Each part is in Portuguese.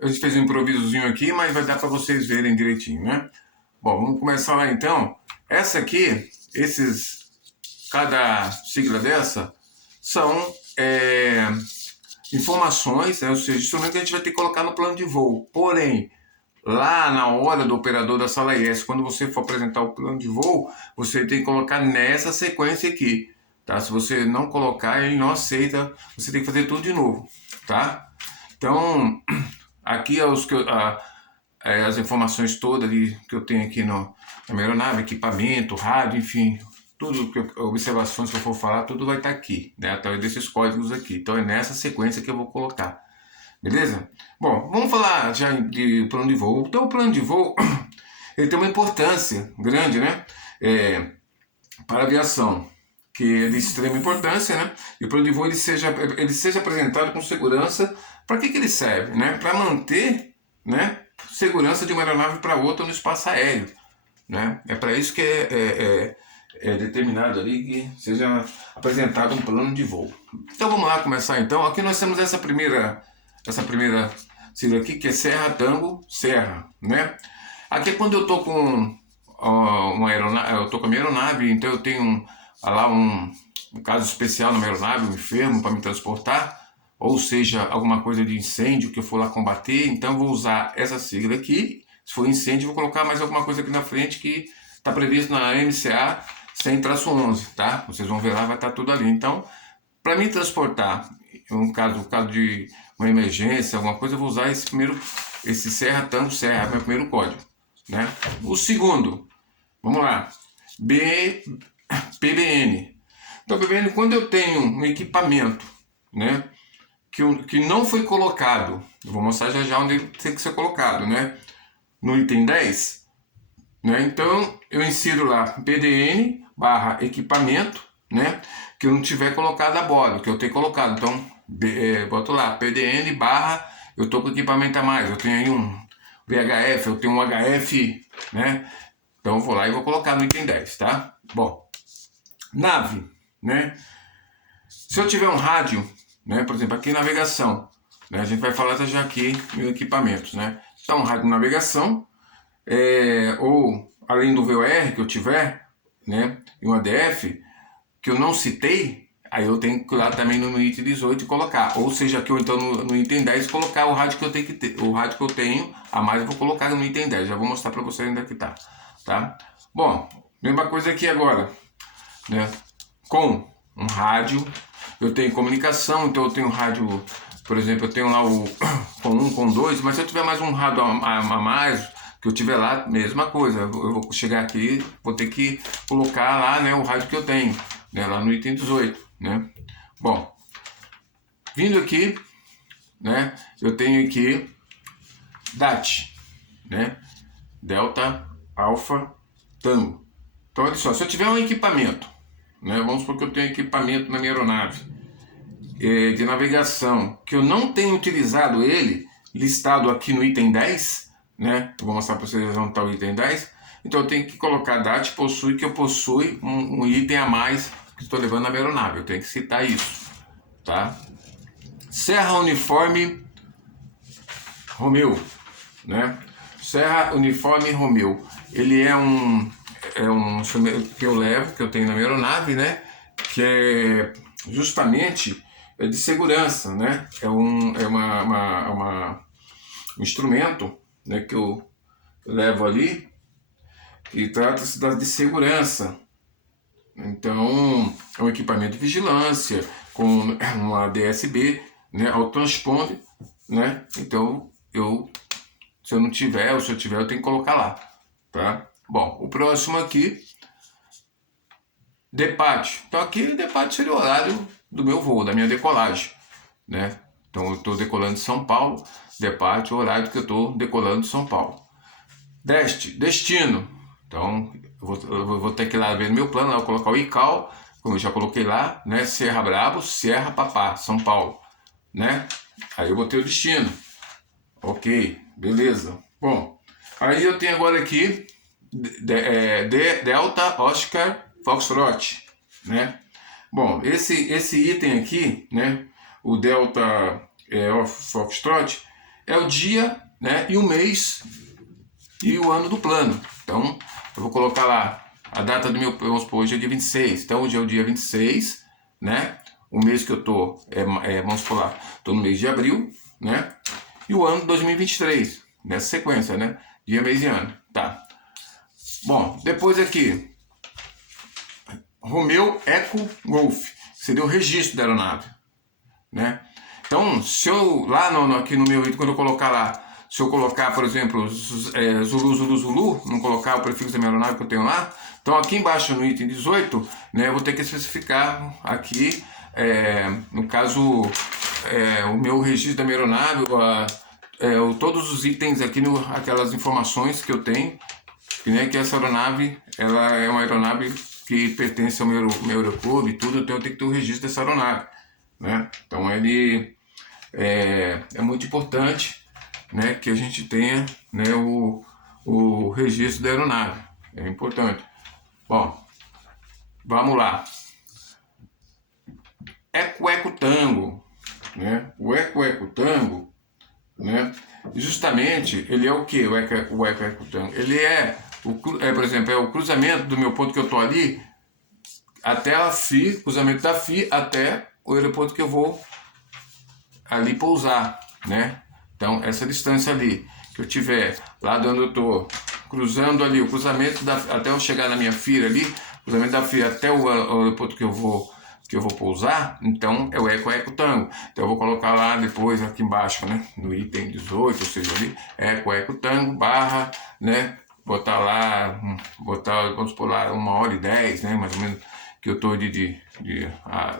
A gente fez um improvisozinho aqui, mas vai dar para vocês verem direitinho, né? Bom, vamos começar lá então. Essa aqui, cada sigla dessa são informações, né? Ou seja, instrumentos que a gente vai ter que colocar no plano de voo. Porém, lá na hora do operador da sala IS, quando você for apresentar o plano de voo, você tem que colocar nessa sequência aqui, tá? Se você não colocar, ele não aceita, você tem que fazer tudo de novo, tá? Então, aqui as informações todas que eu tenho aqui na minha aeronave, equipamento, rádio, enfim, tudo, observações que eu for falar, tudo vai estar aqui, né? Através desses códigos aqui. Então é nessa sequência que eu vou colocar. Beleza? Bom, vamos falar já de plano de voo. Então o plano de voo, ele tem uma importância grande, né? Para a aviação, que é de extrema importância, né? E o plano de voo ele seja apresentado com segurança. Para que ele serve, né? Para manter, né, segurança de uma aeronave para outra no espaço aéreo, né? É para isso que é determinado ali que seja apresentado um plano de voo. Então vamos lá começar então. Aqui nós temos essa primeira sigla aqui, que é Serra Tango Serra, né? Aqui é quando eu tô com uma aeronave, eu tô com a minha aeronave, então eu tenho lá um caso especial na minha aeronave, um enfermo para me transportar, ou seja, alguma coisa de incêndio que eu for lá combater, então eu vou usar essa sigla aqui. Se for incêndio, eu vou colocar mais alguma coisa aqui na frente que está previsto na MCA 100-11, tá? Vocês vão ver lá, vai estar tudo ali. Então, para me transportar, no caso de uma emergência, alguma coisa, eu vou usar esse Serra Tango Serra, meu primeiro código, né? O segundo, vamos lá, PBN. Então, PBN, quando eu tenho um equipamento, né, que não foi colocado, eu vou mostrar já onde tem que ser colocado, né, no item 10, né, então eu insiro lá PDN barra equipamento, né, que eu não tiver colocado a bordo, que eu tenho colocado, então boto lá PDN barra, eu estou com equipamento a mais, eu tenho aí um VHF, eu tenho um HF, né, então eu vou lá e vou colocar no item 10, tá? Bom, nave, né, se eu tiver um rádio, né, por exemplo, aqui navegação, né, a gente vai falar já aqui em equipamentos, né, então rádio de navegação, ou além do VOR que eu tiver, né, e um ADF, que eu não citei, aí eu tenho que ir lá também no item 18 e colocar, ou seja, aqui eu então no item 10 colocar o rádio que eu tenho que ter, o rádio que eu tenho a mais eu vou colocar no item 10, já vou mostrar para vocês onde é que tá? Bom, mesma coisa aqui agora, né, com um rádio, eu tenho comunicação, então eu tenho rádio, por exemplo, eu tenho lá o com 1, com 2, mas se eu tiver mais um rádio a mais, que eu tiver lá, mesma coisa, eu vou chegar aqui, vou ter que colocar lá, né, o rádio que eu tenho, né, lá no item 18, né. Bom, vindo aqui, né, eu tenho aqui DAT, né, Delta, Alfa, Tango. Então olha só, se eu tiver um equipamento, né, vamos supor que eu tenho equipamento na minha aeronave de navegação, que eu não tenho utilizado ele, listado aqui no item 10, né? Eu vou mostrar para vocês onde está o item 10. Então eu tenho que colocar DAT possui, que eu possui um item a mais que estou levando na minha aeronave. Eu tenho que citar isso, tá? Serra Uniforme Romeo, né? Serra Uniforme Romeo. Ele é um instrumento que eu levo, que eu tenho na minha aeronave, né? Que é justamente de segurança, né? É um instrumento, né, que eu levo ali e trata-se de segurança. Então, é um equipamento de vigilância com uma DSB, né, auto-transponder, né? Então, se eu não tiver, ou se eu tiver, eu tenho que colocar lá, tá? Bom, o próximo aqui, DEPAT. Então aqui, DEPAT seria o horário do meu voo, da minha decolagem, né? Então eu estou decolando de São Paulo, DEPAT é o horário que eu estou decolando de São Paulo. Destino. Então eu vou ter que ir lá ver no meu plano, lá eu vou colocar o ICAO, como eu já coloquei lá, né? Serra Brabo, Serra Papá, São Paulo, né? Aí eu botei o destino. Ok, beleza. Bom, aí eu tenho agora aqui Delta Oscar Foxtrot, né? Bom, esse item aqui, né? O Delta Foxtrot, é o dia, né, e o mês e o ano do plano. Então, eu vou colocar lá a data do meu, vamos supor, hoje é dia 26. Então, hoje é o dia 26, né? O mês que eu tô, vamos supor lá, tô no mês de abril, né? E o ano 2023, nessa sequência, né? Dia, mês e ano, tá? Bom, depois aqui, Romeo Eco Golf, seria o registro da aeronave, né? Então, se eu, lá aqui no meu item, quando eu colocar lá, se eu colocar, por exemplo, Zulu, Zulu, Zulu, não colocar o prefixo da minha aeronave que eu tenho lá, então aqui embaixo no item 18, né, eu vou ter que especificar aqui, no caso, o meu registro da minha aeronave, todos os itens aqui, aquelas informações que eu tenho, né, que essa aeronave, ela é uma aeronave que pertence ao meu aeroclube e tudo, então eu tenho que ter o registro dessa aeronave, né? Então ele é muito importante, né, que a gente tenha, né, o registro da aeronave, é importante. Bom, vamos lá. Eco Tango, né? O Eco Tango, né? Justamente ele é o que? O Eco Tango, ele por exemplo, é o cruzamento do meu ponto que eu estou ali até a FI, cruzamento da FI até o aeroporto que eu vou ali pousar, né? Então, essa distância ali que eu tiver lá de onde eu tô, cruzando ali, o cruzamento até eu chegar na minha FIA ali, cruzamento da FIA até o aeroporto que eu vou pousar, então é o Eco Tango. Então eu vou colocar lá depois, aqui embaixo, né? No item 18, ou seja, ali, Eco Tango, barra, né? Botar lá, vamos por lá 1h10, né? Mais ou menos, que eu tô de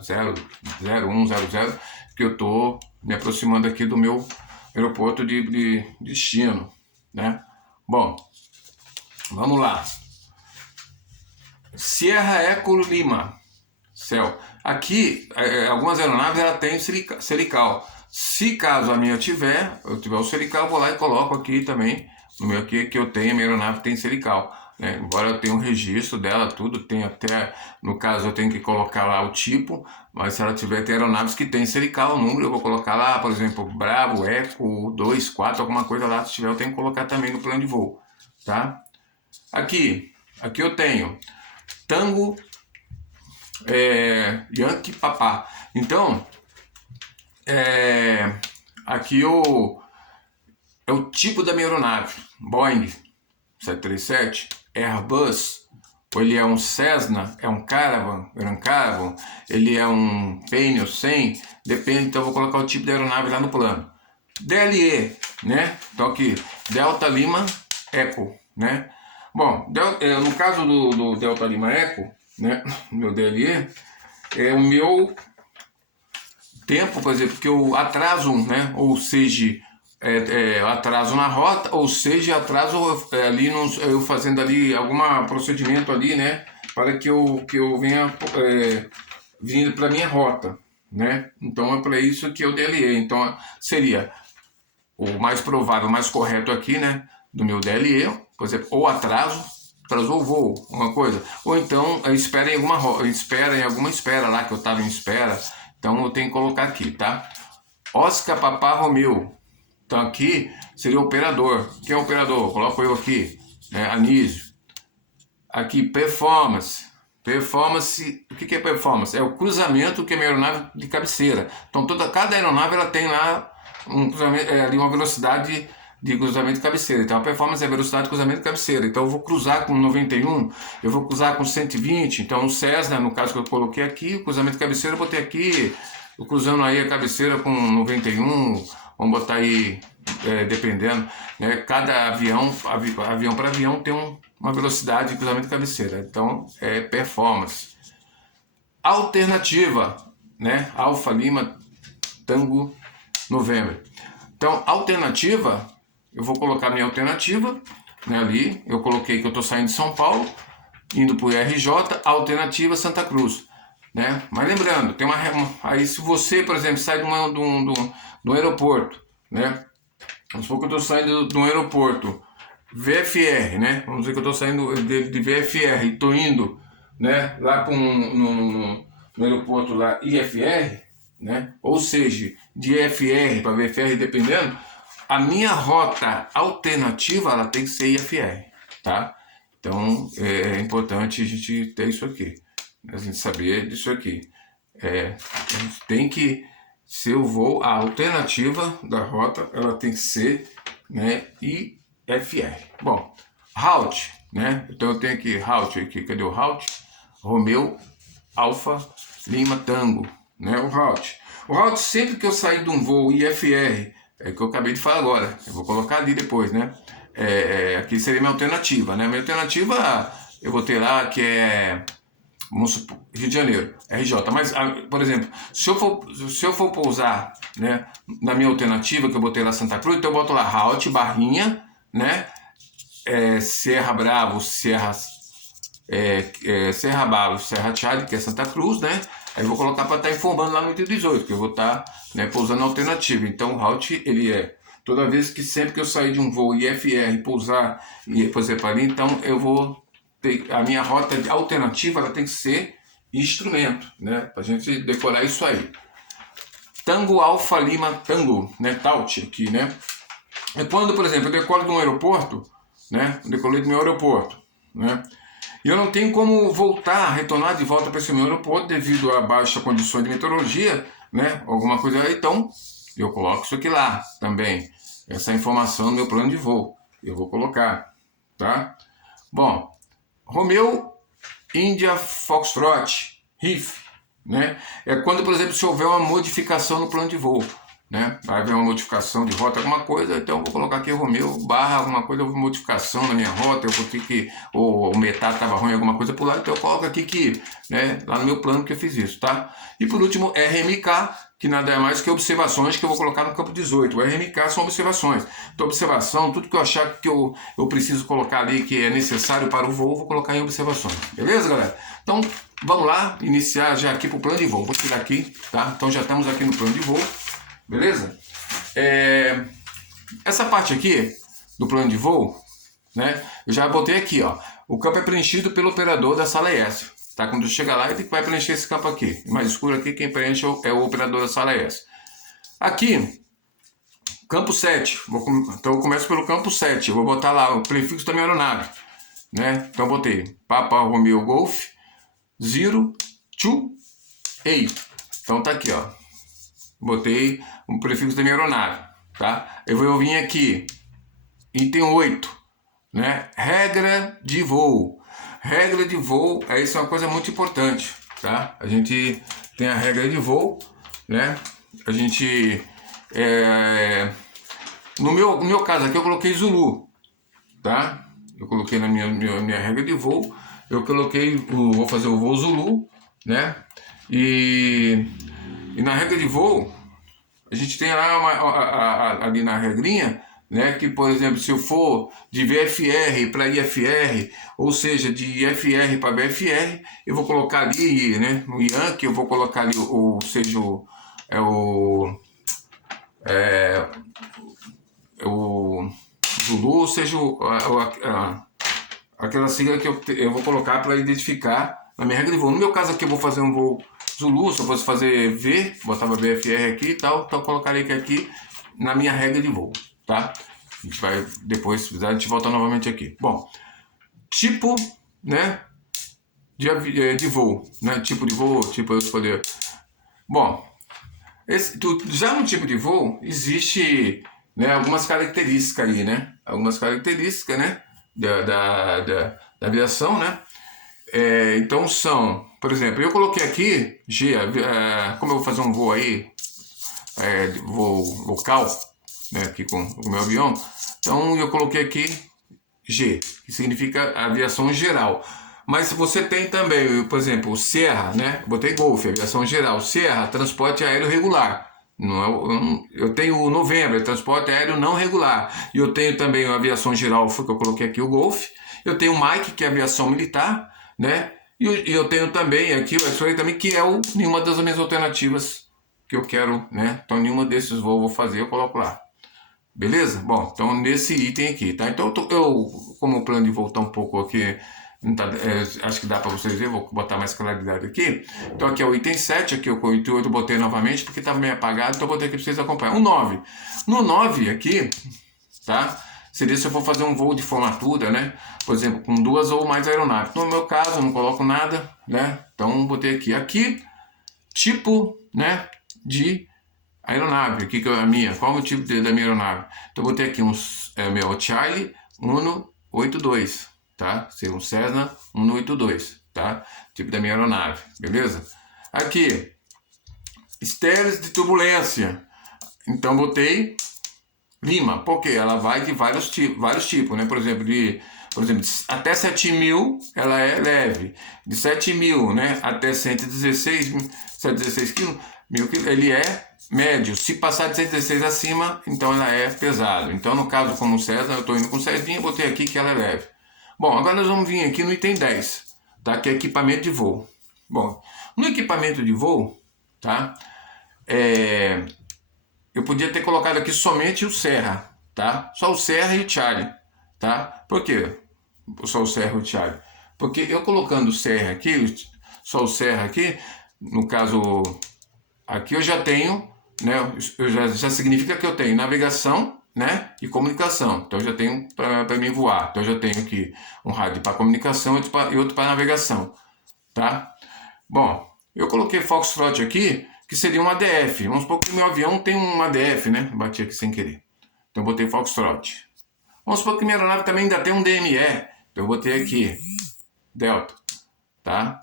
0,100, que eu tô me aproximando aqui do meu aeroporto de destino, né? Bom, vamos lá. Sierra Eco Lima, céu. Aqui, algumas aeronaves ela tem celical. Se caso a minha eu tiver o celical, eu vou lá e coloco aqui também, no meu aqui, que eu tenho, a minha aeronave tem celical. Né? Embora eu tenha um registro dela, tudo, tem até, no caso eu tenho que colocar lá o tipo, mas se ela tiver, tem aeronaves que tem celical, o número eu vou colocar lá, por exemplo, Bravo, Eco 24, alguma coisa lá, se tiver eu tenho que colocar também no plano de voo, tá? Aqui eu tenho Tango, Yankee Papá. Então, aqui é o tipo da minha aeronave, Boeing 737, Airbus, ou ele é um Cessna, é um Caravan, Grand Caravan, ele é um Penney 100, depende, então eu vou colocar o tipo de aeronave lá no plano. DLE, né? Então aqui, Delta Lima Eco, né? Bom, no caso do Delta Lima Eco, né? Meu DLE, é o meu tempo, por exemplo, que eu atraso, né? Ou seja, atraso na rota, ou seja, atraso ali eu fazendo ali algum procedimento ali, né, para que eu venha vindo para minha rota, né? Então é para isso que eu DLE. Então seria o mais provável, o mais correto aqui, né, do meu DLE, por exemplo, ou atrasou o voo, uma coisa, ou então espera em alguma espera lá que eu estava em espera. Então eu tenho que colocar aqui, tá? Oscar Papá Romeo. Então aqui seria o operador. Quem é o operador? Coloco eu aqui, né? Anísio. Aqui, performance. Performance, o que é performance? É o cruzamento que é a minha aeronave de cabeceira. Então cada aeronave ela tem lá um cruzamento, ali uma velocidade de cruzamento de cabeceira. Então a performance é a velocidade de cruzamento de cabeceira. Então eu vou cruzar com 91, eu vou cruzar com 120. Então o Cessna, no caso que eu coloquei aqui, o cruzamento de cabeceira eu botei aqui, eu cruzando aí a cabeceira com 91, vamos botar aí, dependendo, né? Cada avião para avião tem uma velocidade de cruzamento de cabeceira. Então é performance. Alternativa, né? Alfa Lima Tango November. Então alternativa, eu vou colocar minha alternativa, né, ali, eu coloquei que eu estou saindo de São Paulo, indo para o RJ, alternativa Santa Cruz, né? Mas lembrando, tem aí se você, por exemplo, sai de um aeroporto, né? Vamos supor que eu estou saindo de um aeroporto VFR, né? Vamos dizer que eu estou saindo de VFR e estou indo, né, lá para no aeroporto lá IFR, né? Ou seja, de IFR para VFR, dependendo, a minha rota alternativa, ela tem que ser IFR, tá? Então, é importante a gente ter isso aqui, a gente saber disso aqui. A gente tem que, se eu vou, a alternativa da rota, ela tem que ser, né, IFR. Bom, route, né? Então eu tenho aqui route aqui, cadê o route? Romeu, Alfa, Lima, Tango, né? O route. O route, sempre que eu sair de um voo IFR, é que eu acabei de falar agora, eu vou colocar ali depois, né? Aqui seria minha alternativa, né? Minha alternativa, eu vou ter lá que é, vamos supor, Rio de Janeiro, RJ. Mas, por exemplo, se eu for pousar, né, na minha alternativa, que eu botei lá Santa Cruz, então eu boto lá route, barrinha, né? Serra Bravo, Serra Bravo, Serra Chade, que é Santa Cruz, né? Aí eu vou colocar para estar informando lá no item 18, que eu vou estar, né, pousando na alternativa. Então o route, ele é toda vez que sempre que eu sair de um voo IFR pousar e por exemplo ali, então eu vou ter a minha rota alternativa, ela tem que ser instrumento, né? Pra gente decorar isso aí. Tango Alfa Lima Tango, né? Taut aqui, né? É quando, por exemplo, eu decolo de um aeroporto, né? Eu decolei do meu aeroporto, né? E eu não tenho como retornar de volta para esse meu aeroporto devido a baixas condições de meteorologia, né? Alguma coisa aí, então eu coloco isso aqui lá também. Essa informação no meu plano de voo. Eu vou colocar, tá? Bom, Romeu, Índia, Foxtrot, RIF, né? É quando, por exemplo, se houver uma modificação no plano de voo, né? Vai haver uma modificação de rota, alguma coisa, então eu vou colocar aqui Romeu, barra, alguma coisa, modificação na minha rota, eu vou ter que, ou o metade estava ruim, alguma coisa por lá, então eu coloco aqui que, né, lá no meu plano que eu fiz isso, tá? E por último, RMK, que nada é mais que observações que eu vou colocar no campo 18. O RMK são observações. Então, observação, tudo que eu achar que eu preciso colocar ali, que é necessário para o voo, vou colocar em observações. Beleza, galera? Então, vamos lá, iniciar já aqui para o plano de voo. Vou tirar aqui, tá? Então, já estamos aqui no plano de voo. Beleza? Essa parte aqui do plano de voo, né? Eu já botei aqui, ó. O campo é preenchido pelo operador da sala ES. Tá? Quando chega lá, ele vai preencher esse campo aqui. Mais escuro aqui, quem preenche é o operador da sala ES. Aqui, campo 7. Então eu começo pelo campo 7. Eu vou botar lá o prefixo da minha aeronave, né? Então eu botei Papa Romeo Golf 0, 2, 8. Então tá aqui, ó. Botei o prefixo da minha aeronave, tá? Eu vou vir aqui, item 8, né? Regra de voo. Regra de voo, isso é uma coisa muito importante, tá? A gente tem a regra de voo, né? A gente, no meu caso aqui eu coloquei Zulu, tá? Eu coloquei na minha regra de voo, eu coloquei, vou fazer o voo Zulu, né? E na regra de voo, a gente tem lá ali na regrinha, né, que, por exemplo, se eu for de VFR para IFR, ou seja, de IFR para VFR, eu vou colocar ali, né, no Yankee, eu vou colocar ali, seja o Zulu, ou seja, aquela sigla que eu vou colocar para identificar na minha regra de voo. No meu caso aqui eu vou fazer um voo Zulu, se eu fosse fazer V, botava VFR aqui e tal, então eu colocaria aqui na minha regra de voo, tá? A gente vai depois, se precisar, a gente volta novamente aqui. Bom, tipo, né, de voo, né, tipo de voo, tipo eu escolher. Bom, já no tipo de voo existe, né, algumas características aí, né, algumas características, né, da aviação, né. Então são, por exemplo, eu coloquei aqui G, como eu vou fazer um voo aí, voo local, né, aqui com o meu avião, então eu coloquei aqui G, que significa aviação geral. Mas se você tem também, por exemplo, Serra, né, botei Golf, aviação geral, Serra, transporte aéreo regular. Eu tenho o Novembro, transporte aéreo não regular. E eu tenho também a aviação geral, foi que eu coloquei aqui o Golf. Eu tenho o Mike, que é aviação militar, né? E eu tenho também aqui o X-Ray também, que é nenhuma das minhas alternativas que eu quero, né? Então nenhuma desses voos eu vou fazer, eu coloco lá. Beleza? Bom, então nesse item aqui, tá? Então eu como o plano de voo tá um pouco aqui não tá, acho que dá para vocês verem, vou botar mais claridade aqui. Então aqui é o item 7, aqui o item 8 eu botei novamente porque estava meio apagado, então eu botei aqui para vocês acompanharem. O 9. No 9 aqui, tá? Seria se eu for fazer um voo de formatura, né? Por exemplo, com 2 ou mais aeronaves. No meu caso, eu não coloco nada, né? Então botei aqui. Aqui, tipo, né, de aeronave. Aqui que é a minha. Qual é o tipo da minha aeronave? Então eu botei aqui meu Charlie 182, tá? Seria um Cessna 182, tá? Tipo da minha aeronave, beleza? Aqui, estéreos de turbulência. Então botei Lima, porque ela vai de vários tipos, né? Por exemplo, até 7.000 ela é leve. De 7.000, né, até 116 quilos, ele é médio. Se passar de 116 acima, então ela é pesado. Então, no caso, como o César, eu estou indo com o Cezinha, botei aqui que ela é leve. Bom, agora nós vamos vir aqui no item 10, tá? Que é equipamento de voo. Bom, no equipamento de voo, tá? Eu podia ter colocado aqui somente o Serra, tá? Só o Serra e o Charlie, tá? Por quê? Só o Serra e o Charlie. Porque eu colocando o Serra aqui, só o Serra aqui, no caso aqui eu já tenho, né? Já significa que eu tenho navegação, né? E comunicação. Então eu já tenho para mim voar. Então eu já tenho aqui um rádio para comunicação e outro para navegação, tá? Bom, eu coloquei Foxtrot aqui, que seria um ADF. Vamos supor que meu avião tem um ADF, né? Bati aqui sem querer. Então eu botei Foxtrot. Vamos supor que minha aeronave também ainda tem um DME. Então eu botei aqui Delta, tá?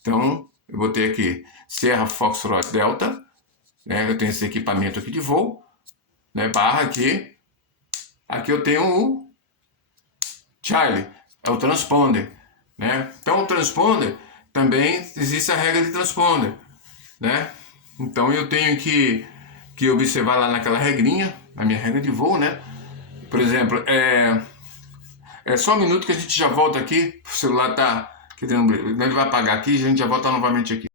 Então eu botei aqui Serra Foxtrot Delta, né? Eu tenho esse equipamento aqui de voo, né? Barra aqui. Aqui eu tenho o Charlie, é o transponder, né? Então o transponder também existe a regra de transponder, né? Então eu tenho que observar lá naquela regrinha, na minha regra de voo, né? Por exemplo, é só um minuto que a gente já volta aqui. O celular tá querendo, ele vai apagar aqui, a gente já volta novamente aqui.